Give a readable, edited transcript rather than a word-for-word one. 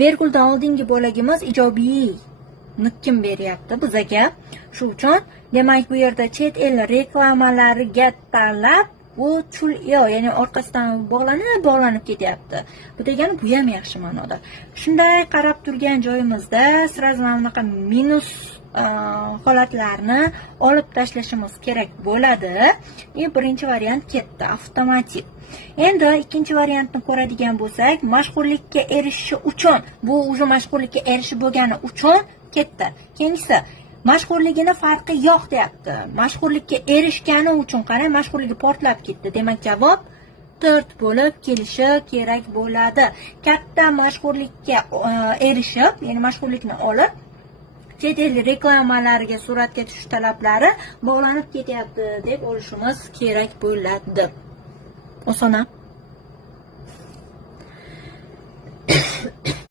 Verguldan oldingi bo'lagimiz ijobiy nutqim beryapti bizaga. Shu uchun demak bu yerda chet el reklamalariga tanlab bu ya'ni orqasidan bog'lanib ketyapti. Bu degani bu ham yaxshi ma'noda. Shunday qarab turgan joyimizda sразу mana bunaqa minus holatlarni olib tashlashimiz kerak bo'ladi. Birinchi variant ketdi, avtomatik. Endi ikkinchi variantni ko'radigan bo'lsak, mashhurlikka erishishi uchun, bu уже mashhurlikka erishib bo'lgani uchun ketdi. Keyingisi mashhurligini farqi yo'q deyapti. Mashhurlikka erishgani uchun qarang, mashhurligi portlab ketdi. Demak, javob 4 bo'lib kelishi kerak bo'ladi. Katta mashhurlikka erishib, ya'ni mashhurlikni olib, chet el reklamalariga suratga tushish talablari bog'lanib ketyapti deb olishimiz kerak bo'ladi. Osona.